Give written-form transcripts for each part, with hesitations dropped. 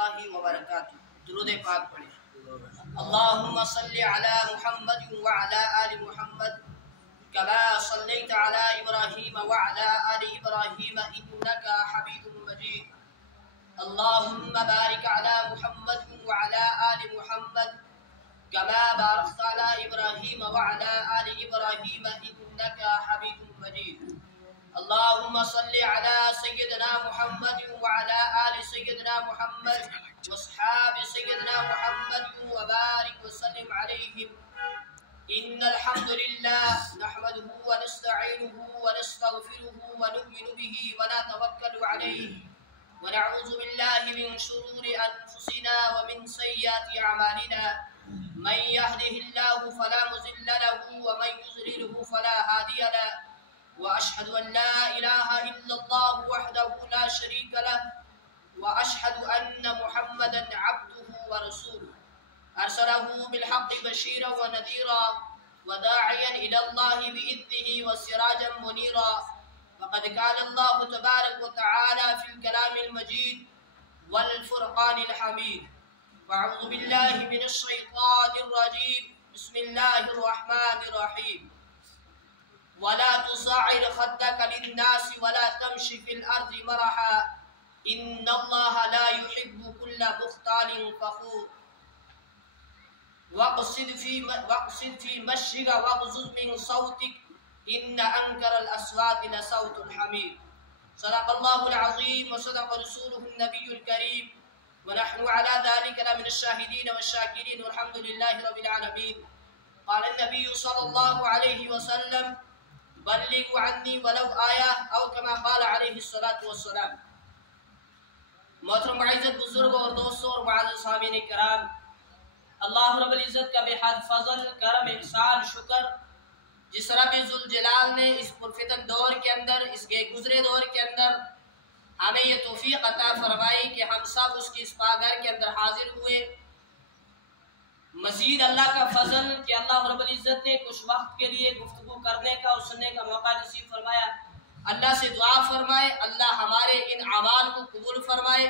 اللہ وبرکاتہ۔ درود پاک پڑھیں۔ اللہم صلی علی محمد وعلی آل محمد کما صلیت علی ابراہیم وعلی آل ابراہیم انک حمید مجید۔ اللہم بارک علی محمد وعلی آل محمد کما بارکت علی ابراہیم وعلی آل ابراہیم انک حمید مجید۔ اللہم صلی علی سیدنا محمد وعلی آل سیدنا محمد واصحاب سیدنا محمد وبارک وسلم علیہم۔ ان الحمد للہ نحمده ونستعینه ونستغفره ونؤمن به ونتوکل علیہ ونعوذ باللہ من شرور انفسنا ومن سیئات اعمالنا من يهده الله فلا مضل له ومن يضلل فلا هادي له وأشهد أن لا إله إلا الله وحده لا شريك له وأشهد أن محمدا عبده ورسوله أرسله بالحق بشيرا ونذيرا وداعيا إلى الله بإذنه وسراجا منيرا وقد قال الله تبارك وتعالى في الكلام المجيد والفرقان الحميد وأعوذ بالله من الشيطان الرجيم بسم الله الرحمن الرحيم ولا تصعر خدك للناس ولا تمشي في الأرض مرحا إن الله لا يحب كل مختال فخور واقصد في مشيك واغضض من صوتك إن أنكر الأصوات لصوت الحمير۔ صدق الله العظيم وصدق رسوله النبي الكريم ونحن على ذلك لمن الشاهدين والشاكرين والحمد لله رب العالمين۔ قال النبي صلى الله عليه وسلم بلغوا عنی ولو آیا او کما قال علیہ الصلاۃ والسلام۔ محترم معزز بزرگ اور دوستوں اور معزز سامعین کرام، اللہ رب العزت کا بے حد فضل، کرم، احسان، شکر، جس رب ذوالجلال نے اس پرفتن دور کے اندر، اس گزرے دور کے اندر ہمیں یہ توفیق عطا فرمائی کہ ہم سب اس کی اس پاگھر کے اندر حاضر ہوئے۔ مزید اللہ کا فضل کہ اللہ رب العزت نے کچھ وقت کے لیے گفتگو کرنے کا اور سننے کا موقع نصیب فرمایا۔ اللہ سے دعا فرمائے اللہ ہمارے ان اعمال کو قبول فرمائے،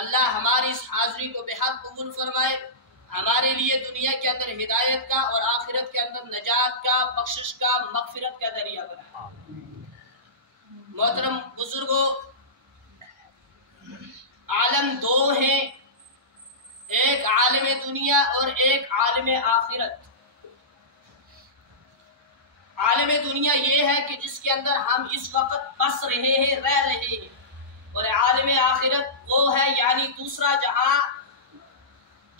اللہ ہماری اس حاضری کو بے حد قبول فرمائے، ہمارے لیے دنیا کے اندر ہدایت کا اور آخرت کے اندر نجات کا، بخشش کا، مغفرت کا ذریعہ بنائے۔ محترم بزرگوں، عالم دو ہیں، ایک عالم دنیا اور ایک عالم آخرت۔ عالم دنیا یہ ہے کہ جس کے اندر ہم اس وقت بس رہے ہیں، رہ رہے ہیں، اور عالم آخرت وہ ہے یعنی دوسرا جہاں،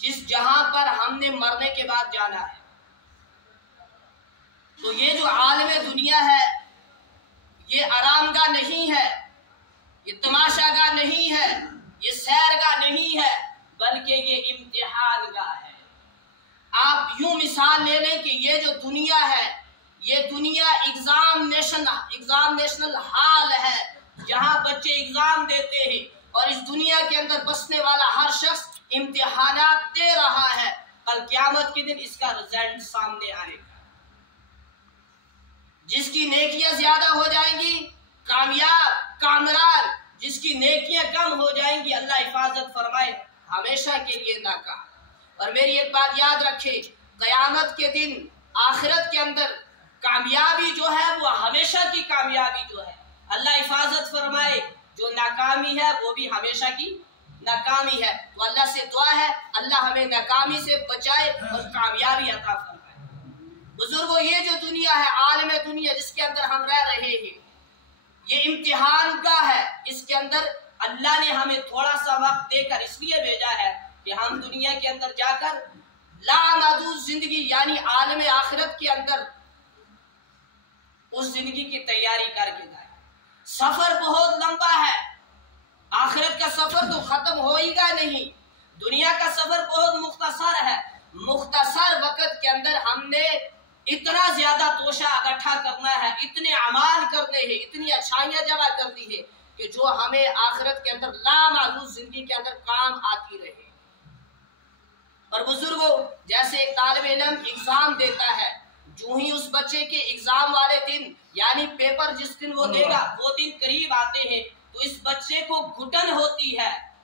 جس جہاں پر ہم نے مرنے کے بعد جانا ہے۔ تو یہ جو عالم دنیا ہے یہ آرام گاہ نہیں ہے، یہ تماشا گاہ نہیں ہے، یہ سیر گاہ نہیں ہے، بلکہ یہ امتحان گاہ ہے۔ آپ یوں مثال لے لیں کہ یہ جو دنیا ہے یہ دنیا ایگزامنیشنل ہال ہے، جہاں بچے ایگزام دیتے ہیں، اور اس دنیا کے اندر بسنے والا ہر شخص امتحانات دے رہا ہے۔ کل قیامت کے دن اس کا رزلٹ سامنے آئے گا۔ جس کی نیکیاں زیادہ ہو جائیں گی کامیاب، کامران، جس کی نیکیاں کم ہو جائیں گی اللہ حفاظت فرمائے ہمیشہ کے لیے ناکام۔ اور میری ایک بات یاد رکھے، قیامت کے دن آخرت کے اندر کامیابی جو ہے وہ ہمیشہ کی کامیابی جو ہے، اللہ حفاظت فرمائے، جو ناکامی ہے وہ بھی ہمیشہ کی ناکامی ہے۔ تو اللہ سے دعا ہے اللہ ہمیں ناکامی سے بچائے اور کامیابی عطا فرمائے۔ بزرگوں، یہ جو دنیا ہے، عالم دنیا جس کے اندر ہم رہ رہے ہیں، یہ امتحان گاہ ہے۔ اس کے اندر اللہ نے ہمیں تھوڑا سا وقت دے کر اس لیے بھیجا ہے کہ ہم دنیا کے اندر جا کر لامحدود زندگی یعنی عالم آخرت کے اندر اس زندگی کی تیاری کر کے جائیں۔ سفر بہت لمبا ہے، آخرت کا سفر تو ختم ہوئے گا نہیں، دنیا کا سفر بہت مختصر ہے۔ مختصر وقت کے اندر ہم نے اتنا زیادہ توشہ اکٹھا کرنا ہے، اتنے اعمال کرنے ہیں، اتنی اچھائیاں جمع کرنی ہے کہ جو ہمیں آخرت کے اندر لامحدود زندگی کے اندر کام آتی رہے۔ اور بزرگوں، جیسے ایک طالب علم ایگزام دیتا ہے، جو ہی اس بچے کے ایگزام والے دن یعنی پیپر جس دن وہ دے گا وہ دن قریب آتے ہیں تو اس بچے کو گھٹن ہوتی ہے،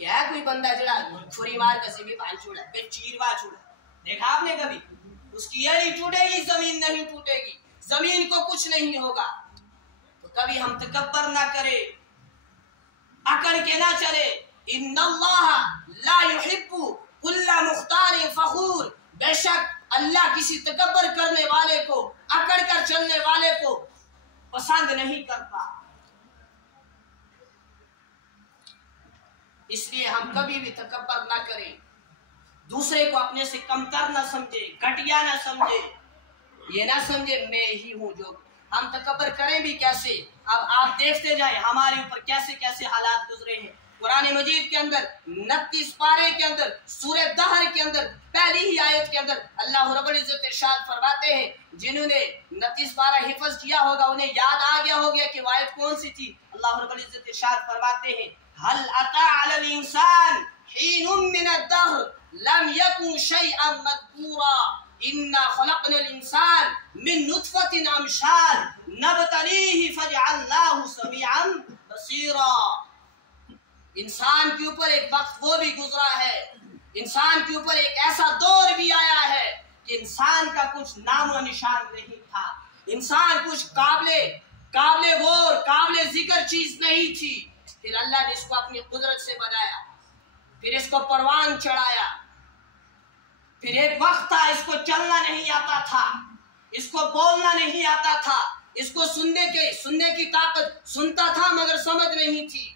کہ ہے کوئی بندہ جڑا چھری مار کسی بھی پان چھوڑا بے چیروا چھوڑا، دیکھا آپ نے کبھی؟ اس کی ایڑی ٹوٹے گی زمین نہیں ٹوٹے گی، زمین کو کچھ نہیں ہوگا۔ تو کبھی ہم تکبر نہ کرے، اکڑ کے نہ چلے۔ ان اللہ لا يحب كل مختال فخور، بے شک اللہ کسی تکبر کرنے والے کو، اکڑ کر چلنے والے کو پسند نہیں کرتا۔ اس لیے ہم کبھی بھی تکبر نہ کریں، دوسرے کو اپنے سے کمتر نہ سمجھے، گھٹیا نہ سمجھے، یہ نہ سمجھے میں ہی ہوں جو۔ ہم تکبر کریں بھی کیسے؟ اب آپ دیکھتے جائیں ہمارے اوپر کیسے کیسے حالات گزرے ہیں۔ قرآن مجید کے اندر 29 پارے کے اندر سورہ دہر کے اندر پہلی ہی آیت کے اندر اللہ رب العزت ارشاد فرماتے ہیں، جنہوں نے 29 پارہ حفظ کیا ہوگا انہیں یاد آ گیا ہوگا کہ وہ آیت کون سی تھی۔ اللہ رب العزت ارشاد فرماتے ہیں، هل اتى على الانسان حين من الدهر لم يكن شيئا مذكورا انا خلقنا الانسان من نطفة امشاج نبتليه فجعلناه سميعا بصيرا۔ انسان کے اوپر ایک وقت وہ بھی گزرا ہے، انسان کے اوپر ایک ایسا دور بھی آیا ہے کہ انسان کا کچھ نام و نشان نہیں تھا، انسان کچھ قابل غور قابل ذکر چیز نہیں تھی۔ پھر اللہ نے اس کو اپنی قدرت سے بنایا، پھر اس کو پروان چڑھایا، پھر ایک وقت تھا اس کو چلنا نہیں آتا تھا، اس کو بولنا نہیں آتا تھا، اس کو سننے کی طاقت سنتا تھا مگر سمجھ نہیں تھی،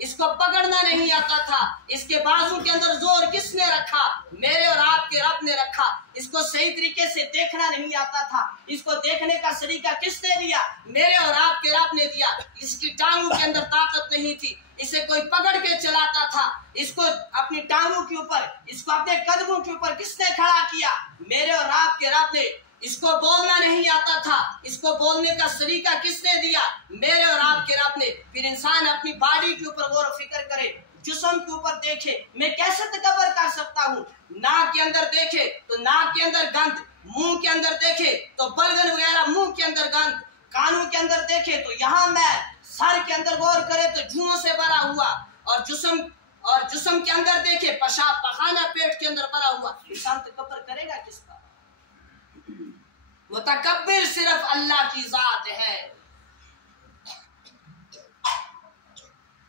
اس کو پکڑنا نہیں آتا تھا، اس کے بازو کے اندر زور کس نے رکھا؟ میرے اور آپ کے رب نے رکھا۔ اس کو صحیح طریقے سے دیکھنا نہیں آتا تھا، اس کو دیکھنے کا سلیقہ کس نے دیا؟ میرے اور آپ کے رب نے دیا۔ اس کی ٹانگوں کے اندر طاقت نہیں تھی، اسے کوئی پکڑ کے چلاتا تھا، اس کو اپنی ٹانگوں کے اوپر، اس کو اپنے قدموں کے اوپر کس نے کھڑا کیا؟ میرے اور آپ کے رب نے۔ اس کو بولنا نہیں آتا تھا، اس کو بولنے کا سلیقہ کس نے دیا؟ میرے اور آپ کے رب نے۔ پھر انسان اپنی باڈی کے اوپر غور و فکر کرے، جسم کے اوپر دیکھے، میں کیسے تکبر کر سکتا ہوں؟ ناک کے اندر دیکھے تو ناک کے اندر گند، منہ کے اندر دیکھے تو بلغم وغیرہ منہ کے اندر گند، کانوں کے اندر دیکھے تو یہاں میں، سر کے اندر غور کرے تو جوؤں سے بھرا ہوا، اور جسم کے اندر دیکھے پیشاب پخانہ پیٹ کے اندر بھرا ہوا۔ انسان تکبر کرے گا کس کا؟ متکبر صرف اللہ کی ذات ہے،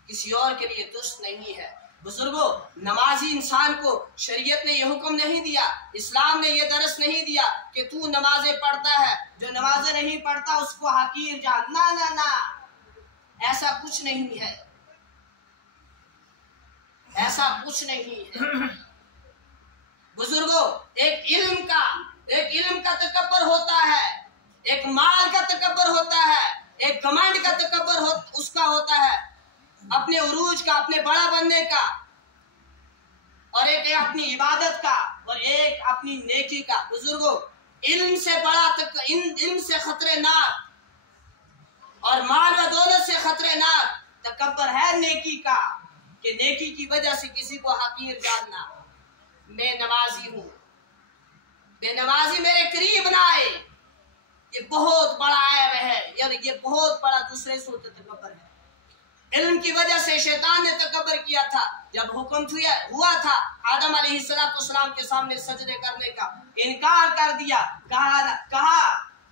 کسی اور کے لیے درست نہیں ہے۔ بزرگوں، نمازی انسان کو شریعت نے یہ حکم نہیں دیا، اسلام نے یہ درس نہیں دیا کہ تو نمازیں پڑھتا ہے، جو نمازیں نہیں پڑھتا اس کو حقیر جان۔ نہ نہ نہ، ایسا کچھ نہیں ہے، ایسا کچھ نہیں ہے۔ بزرگوں، ایک علم کا تکبر ہوتا ہے، ایک مال کا تکبر ہوتا ہے، ایک گھمنڈ کا تکبر اس کا ہوتا ہے، اپنے عروج کا، اپنے بڑا بننے کا، اور ایک اپنی عبادت کا، اور ایک اپنی نیکی کا۔ بزرگوں، علم سے خطرے ناک اور مال و دولت سے خطرے ناک تکبر ہے نیکی کا، کہ نیکی کی وجہ سے کسی کو حقیر جاننا۔ میں نمازی ہوں، بے نمازی میرے قریب نہ آئے، یہ بہت بڑا عیب ہے، یعنی یہ بہت بڑا دوسرے سے تکبر ہے۔ علم کی وجہ سے شیطان نے تکبر کیا تھا، جب حکم ہوا تھا آدم علیہ السلام کے سامنے سجدے کرنے کا، انکار کر دیا، کہا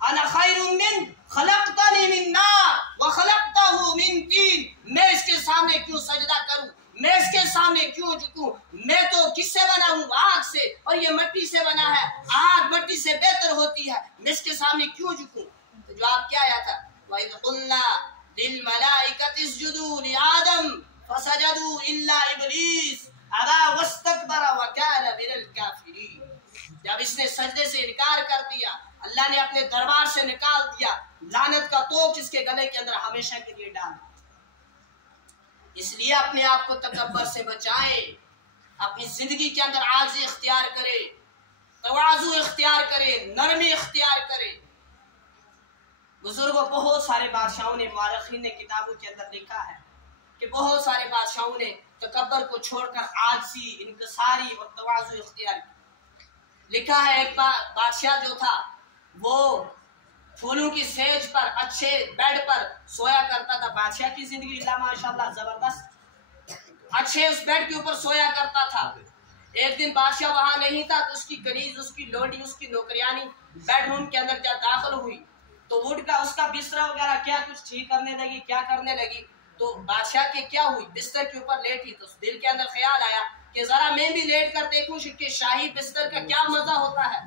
انا خیر من خلقتنی من نار وخلقتہ من طین، میں اس کے سامنے کیوں سجدہ کروں، میں اس کے سامنے کیوں جھکوں، میں تو کس سے بنا ہوں؟ آگ سے، اور یہ مٹی سے بنا ہے، آگ مٹی سے بہتر ہوتی ہے، میں اس کے سامنے کیوں جھکوں؟ تو جواب کیا آیا تھا؟ وَإِذْ قُلْنَا لِلْمَلَائِكَةِ اسْجُدُوا لِآدَمَ فَسَجَدُوا إِلَّا إِبْلِيسَ أَبَىٰ وَاسْتَكْبَرَ وَكَانَ مِنَ الْكَافِرِينَ۔ جب اس نے سجدے سے انکار کر دیا، اللہ نے اپنے دربار سے نکال دیا، لعنت کا توق اس کے گلے کے اندر ہمیشہ کے لیے ڈال دیا۔ اس لیے اپنے آپ کو تکبر سے بچائے، اپنی زندگی کے اندر عاجزی اختیار کرے، تواضع اختیار کرے، نرمی اختیار کرے۔ بزرگوں، بہت سارے بادشاہوں نے، مورخین نے کتابوں کے اندر لکھا ہے کہ بہت سارے بادشاہوں نے تکبر کو چھوڑ کر عاجزی، انکساری اور تواضع اختیار کی۔ لکھا ہے ایک بادشاہ جو تھا وہ پھولوں کی سیج پر، اچھے بیڈ پر سویا کرتا تھا۔ بادشاہ کی زندگی اللہ ماشاءاللہ زبردست، اچھے اس بیڈ کے اوپر سویا کرتا تھا۔ ایک دن بادشاہ وہاں نہیں تھا تو اس کی کنیز، اس کی لوڈی، اس کی نوکریانی بیڈ روم کے اندر جب داخل ہوئی تو وڈ کا اس کا بستر وغیرہ کیا کچھ ٹھیک کرنے لگی، کیا کرنے لگی، تو بادشاہ کے کیا ہوئی، بستر کے اوپر لیٹی تو دل کے اندر خیال آیا کہ ذرا میں بھی لیٹ کر دیکھوں کہ شاہی بستر کا کیا مزہ ہوتا ہے،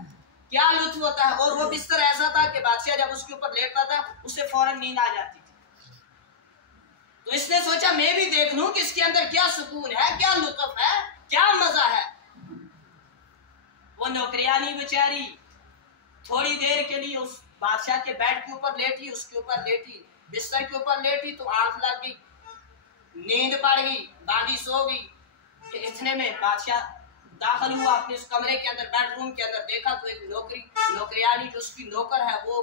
کیا لطف ہوتا ہے۔ اور وہ بستر ایسا تھا کہ بادشاہ جب اس کے اوپر لیٹتا تھا اسے فوراً نیند آ جاتی تھی۔ تو اس نے سوچا میں بھی دیکھ لوں کہ اس کے اندر کیا سکون ہے، کیا لطف ہے، کیا مزہ ہے۔ وہ نوکریانی بیچاری تھوڑی دیر کے لیے اس بادشاہ کے بیڈ کے اوپر لیٹی، اس کے اوپر لیٹی، بستر کے اوپر لیٹی تو آنکھ لگ گئی، نیند پڑ گئی، باندھی سو گئی کہ اتنے میں بادشاہ داخل ہوا اپنے اس کمرے کے اندر، بیڈ روم کے اندر، دیکھا تو ایک نوکریانی جو اس کی نوکر ہے، وہ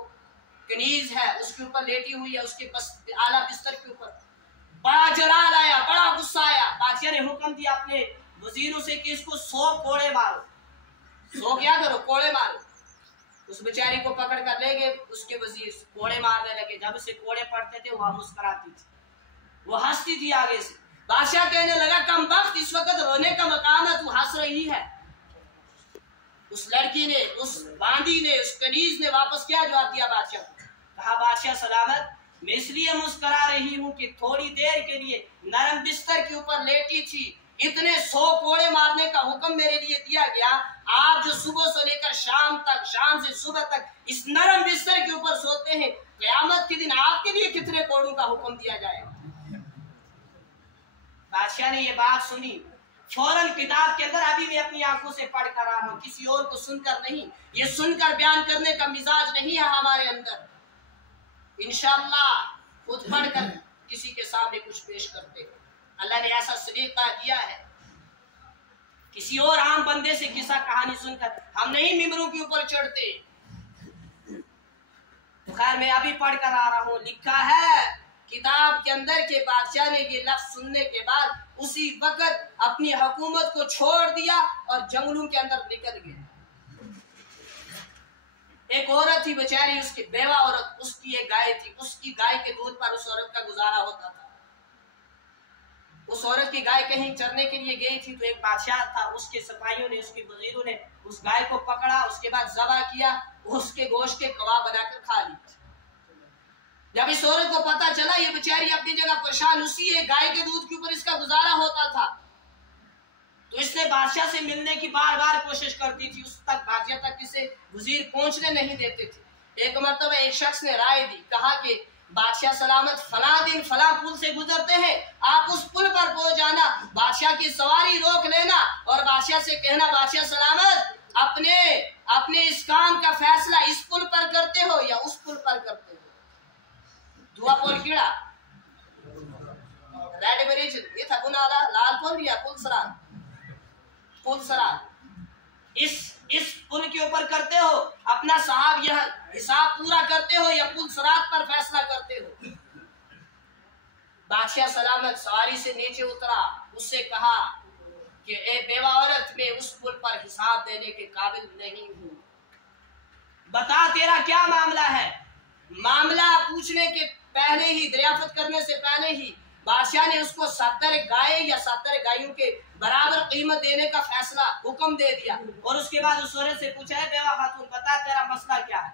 کنیز ہے، اس کے اوپر لیٹی ہوئی ہے، اس کے اعلیٰ بستر کے اوپر۔ بڑا جلال آیا، بڑا غصہ آیا۔ بادشاہ نے حکم دیا اپنے وزیروں سے کہ اس کو 100 کوڑے مارو۔ 100 کیا کرو؟ کوڑے مارو۔ اس بیچاری کو پکڑ کر لے گئے اس کے وزیر، کوڑے مارنے لگے۔ جب اسے کوڑے پڑتے تھے وہ مسکراتی تھی، وہ ہنستی تھی آگے سے۔ بادشاہ کہنے لگا کم بخت، اس وقت رونے کا مقام ہے، تو ہنس رہی ہے۔ اس لڑکی نے، اس باندی نے، اس کنیز نے واپس کیا جواب دیا بادشاہ کو؟ کہا بادشاہ سلامت، میں اس لیے مسکرا رہی ہوں کہ تھوڑی دیر کے لیے نرم بستر کے اوپر لیٹی تھی، اتنے 100 کوڑے مارنے کا حکم میرے لیے دیا گیا، آپ جو صبح سے لے کر شام تک، شام سے صبح تک اس نرم بستر کے اوپر سوتے ہیں، قیامت کے دن آپ کے لیے کتنے کوڑوں کا حکم دیا جائے گا؟ بادشاہ نے یہ بات سنی، فوراً کتاب کے اندر، ابھی میں اپنی آنکھوں سے پڑھ کر رہا ہوں، کسی اور کو سن کر نہیں، یہ سن کر بیان کرنے کا مزاج نہیں ہے ہمارے اندر، انشاءاللہ خود پڑھ کر کسی کے سامنے کچھ پیش کرتے ہیں۔ اللہ نے ایسا سلیقہ دیا ہے، کسی اور عام بندے سے قصہ کہانی سن کر ہم نہیں ممبروں کے اوپر چڑھتے۔ خیر میں ابھی پڑھ کر آ رہا ہوں، لکھا ہے کتاب کے اندر کہ بادشاہ نے یہ لفظ سننے کے بعد اسی وقت اپنی حکومت کو چھوڑ دیا اور جنگلوں کے اندر نکل گیا۔ ایک عورت تھی بیچاری، اس کی بیوہ عورت، اس کی ایک گائے تھی، اس کی گائے کے دودھ پر اس عورت کا گزارا ہوتا تھا۔ اس عورت کی گائے کہیں چرنے کے لیے گئی تھی تو ایک بادشاہ تھا، اس کے سپاہیوں نے، اس کے وزیروں نے اس گائے کو پکڑا، اس کے بعد ذبح کیا، اس کے گوشت کے کباب بنا کر کھا لی۔ جب اس عورت کو پتا چلا یہ بیچاری اپنی جگہ پریشان، اسی ایک گائے کے دودھ کے اوپر اس کا گزارا ہوتا تھا، تو اس نے بادشاہ سے ملنے کی بار بار کوشش کرتی تھی، اس تک بادشاہ تک کسی وزیر پہنچنے نہیں دیتے تھے۔ ایک مرتبہ ایک شخص نے رائے دی، کہا کہ بادشاہ سلامت فلاں دن فلاں پل سے گزرتے ہیں، آپ اس پل پر پہنچ جانا، بادشاہ کی سواری روک لینا اور بادشاہ سے کہنا بادشاہ سلامت اپنے اس کام کا فیصلہ اس پل پر کرتے ہو یا اس پل پر کرتے ہو۔ دھوا پول کیڑا ریڈ بریج، یہ تھا گنالا لال پول یا پل سرات، اس پل کے اوپر کرتے ہو، اپنا صاحب یہ حساب پورا کرتے ہو یا پل سرات پر فیصلہ کرتے ہو۔ بادشاہ سلامت سواری سے نیچے اترا، اس سے کہا کہ اے بیوہ عورت، میں اس پل پر حساب دینے کے قابل نہیں ہوں، بتا تیرا کیا معاملہ ہے۔ معاملہ پوچھنے کے پہلے ہی، دریافت کرنے سے پہلے ہی بادشاہ نے اس کو 70 گائے یا 70 گائیوں کے برابر قیمت دینے کا فیصلہ حکم دے دیا، اور اس کے بعد اس عورت سے پوچھا ہے بیوہ خاتون بتا تیرا مسئلہ کیا ہے۔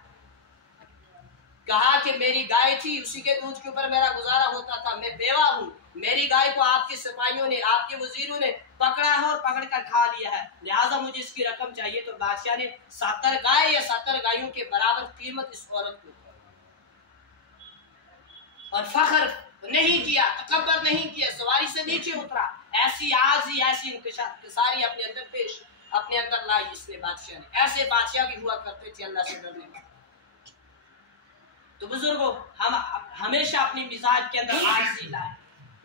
کہا کہ میری گائے تھی، اسی کے دودھ کے اوپر میرا گزارا ہوتا تھا، میں بیوہ ہوں، میری گائے کو آپ کے سپاہیوں نے، آپ کے وزیروں نے پکڑا ہے اور پکڑ کر کھا لیا ہے، لہٰذا مجھے اس کی رقم چاہیے۔ تو بادشاہ نے 70 گائے یا 70 گائیوں کے برابر قیمت اس عورت کو، اور فخر نہیں کیا، تکبر نہیں کیا، سواری سے نیچے اترا، ایسی عاجزی، ایسی انکساری اپنے اندر لائی اس نے بادشاہ نے۔ ایسے بادشاہ بھی ہوا کرتے تھے اللہ سے ڈرنے والے۔ تو بزرگوں، ہم ہمیشہ اپنی مزاج کے اندر عاجزی لائے،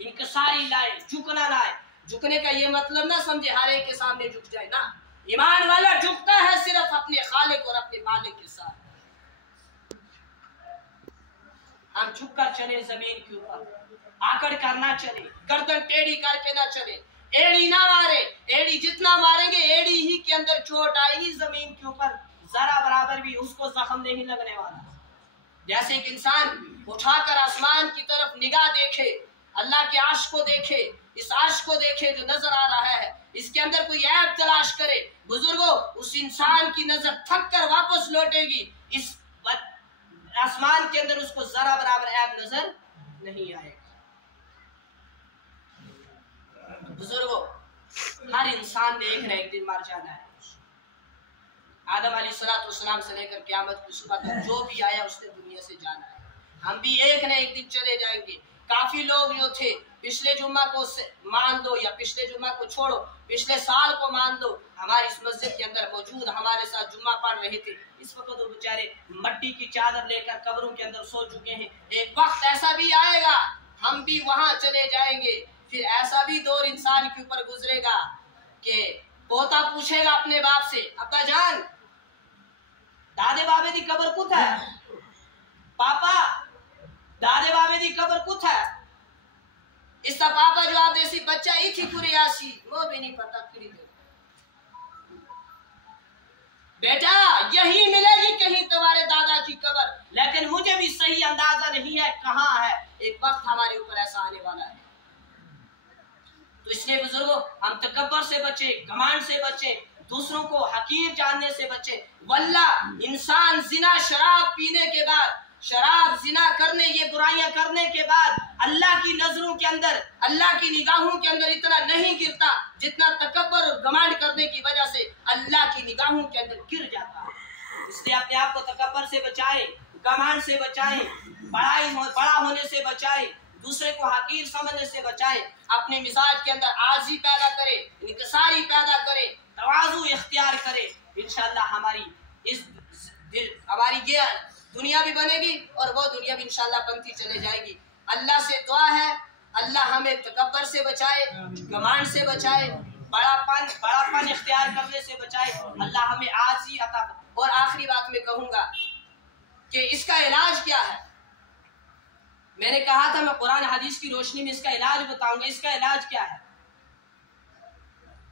انکساری لائے، جھکنا لائے۔ جھکنے کا یہ مطلب نہ سمجھے ہر ایک کے سامنے جھک جائے نا، ایمان والا جھکتا ہے صرف اپنے خالق اور اپنے مالک کے ساتھ۔ ہم جھک کر چلے زمین کے اوپر، آکڑ کر نہ چلے، گردن ٹیڑھی کر کے نہ چلے، ایڑی نہ مارے، ایڑی جتنا ماریں گے ایڑی ہی کے اندر چوٹ آئے گی، زمین کے اوپر ذرا برابر بھی اس کو زخم نہیں لگنے والا۔ جیسے ایک انسان اٹھا کر آسمان کی طرف نگاہ دیکھے، اللہ کے عرش کو دیکھے، اس عرش کو دیکھے جو نظر آ رہا ہے، اس کے اندر کوئی عیب تلاش کرے، بزرگوں اس انسان کی نظر تھک کر واپس لوٹے گی، اس آسمان کے اندر اس کو ذرا برابر عیب نظر نہیں آئے گا۔ بزرگوں ہر انسان نے ایک نہ ایک دن مر جانا ہے۔ آدم علیہ السلام سے لے کر قیامت کی صبح تک جو بھی آیا اس نے دنیا سے جانا ہے، ہم بھی ایک نہ ایک دن چلے جائیں گے۔ کافی لوگ جو تھے پچھلے جمعہ کو مان لو یا پچھلے جمعہ کو چھوڑو، پچھلے سال کو مان لو، ہماری اس مسجد کے اندر موجود ہمارے ساتھ جمعہ پڑھ رہے تھے، اس وقت وہ بیچارے مٹی کی چادر لے کر قبروں کے اندر سو چکے ہیں۔ ایک وقت ایسا بھی آئے گا ہم بھی وہاں چلے جائیں گے، پھر ایسا بھی دور انسان کے اوپر گزرے گا کہ پوتا پوچھے گا اپنے باپ سے، ابا جان دادے بابے دی قبر کت ہے، پاپا دادے بابے دی قبر کت ہے، اس کا پاپا جواب دے سی بچہ ہی تھی پوری آسی، وہ بھی نہیں پتا کھڑی دے بیٹا یہی ملے گی کہیں تمہارے دادا کی قبر، لیکن مجھے بھی صحیح اندازہ نہیں ہے کہاں ہے، ایک وقت ہمارے اوپر ایسا آنے والا ہے۔ تو اس لیے بزرگوں ہم تکبر سے بچیں، گھمنڈ سے بچیں، دوسروں کو حقیر جاننے سے بچیں۔ واللہ انسان زنا شراب پینے کے بعد، شراب زنا کرنے یہ برائیاں کرنے کے بعد اللہ کی نظروں کے اندر، اللہ کی نگاہوں کے اندر اتنا نہیں گرتا جتنا تکبر اور گھمنڈ کرنے کی وجہ سے اللہ کی نگاہوں کے اندر گر جاتا ہے۔ اس لیے اپنے آپ کو تکبر سے بچائیں، گھمنڈ سے بچائیں، بڑا ہونے سے بچائیں، دوسرے کو حقیر سمجھنے سے بچائیں، اپنے مزاج کے اندر عاجزی پیدا کرے، انکساری پیدا کرے، تواضع اختیار کرے، انشاءاللہ ہماری یہ دنیا بھی بنے گی اور وہ دنیا بھی انشاءاللہ بنتی چلے جائے گی۔ اللہ سے دعا ہے اللہ ہمیں تکبر سے بچائے، گھمنڈ سے بچائے، بڑا پن اختیار کرنے سے بچائے، اللہ ہمیں عاجزی عطا فرمائے۔ اور آخری بات میں کہوں گا کہ اس کا علاج کیا ہے، میں نے کہا تھا میں قرآن حدیث کی روشنی میں اس کا علاج بتاؤں گا۔ اس کا علاج کیا ہے؟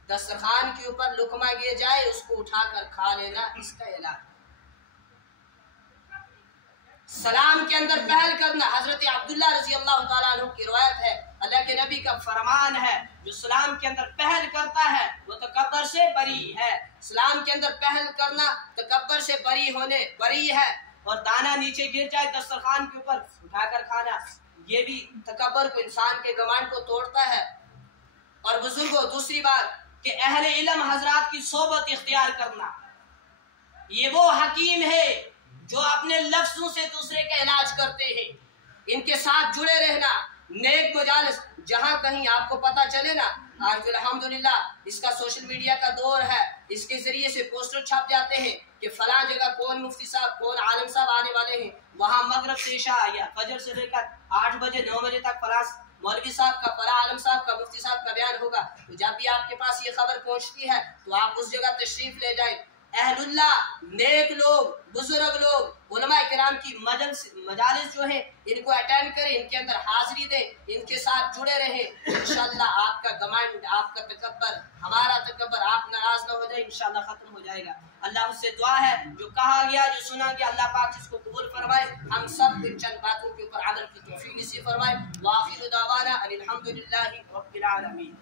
دسترخوان کے اوپر لقمہ گر جائے اس کو اٹھا کر کھا لینا، اس کا علاج۔ سلام کے اندر پہل کرنا، حضرت عبداللہ رضی اللہ تعالیٰ عنہ کی روایت ہے، اللہ کے نبی کا فرمان ہے جو سلام کے اندر پہل کرتا ہے وہ تکبر سے بری ہے۔ سلام کے اندر پہل کرنا تکبر سے بری ہے، اور دانا نیچے گر جائے دسترخوان کے اوپر اٹھا کر کھانا یہ بھی تکبر کو، انسان کے گھمنڈ کو توڑتا ہے۔ اور بزرگوں دوسری بات کہ اہل علم حضرات کی صحبت اختیار کرنا، یہ وہ حکیم ہے جو اپنے لفظوں سے دوسرے کا علاج کرتے ہیں، ان کے ساتھ جڑے رہنا، نیک مجالس جہاں کہیں آپ کو پتہ چلے نا، آج الحمدللہ اس کا سوشل میڈیا کا دور ہے، اس کے ذریعے سے پوسٹر چھپ جاتے ہیں کہ فلاں جگہ کون مفتی صاحب کون عالم صاحب آنے والے ہیں، وہاں مغرب سے عشاء یا فجر سے لے کر 8 بجے 9 بجے تک فلاں مولوی صاحب کا، فلاں عالم صاحب کا، مفتی صاحب کا بیان ہوگا۔ تو جب بھی آپ کے پاس یہ خبر پہنچتی ہے تو آپ اس جگہ تشریف لے جائیں۔ اہل اللہ، نیک لوگ، بزرگ لوگ، علماء کرام کی مجالس جو ہیں ان کو اٹینڈ کریں، ان کے اندر حاضری دیں، ان کے ساتھ جڑے رہیں، انشاءاللہ آپ کا گھمنڈ، آپ کا تکبر، ہمارا تکبر، آپ ناراض نہ ہو جائے، انشاءاللہ ختم ہو جائے گا۔ اللہ اس سے دعا ہے جو کہا گیا جو سنا گیا اللہ پاک اس کو قبول فرمائے، ہم سب کو چند باتوں کے اوپر عمل کی توفیق نصیب فرمائے۔ وآخر دعوانا ان الحمدللہ رب العالمین۔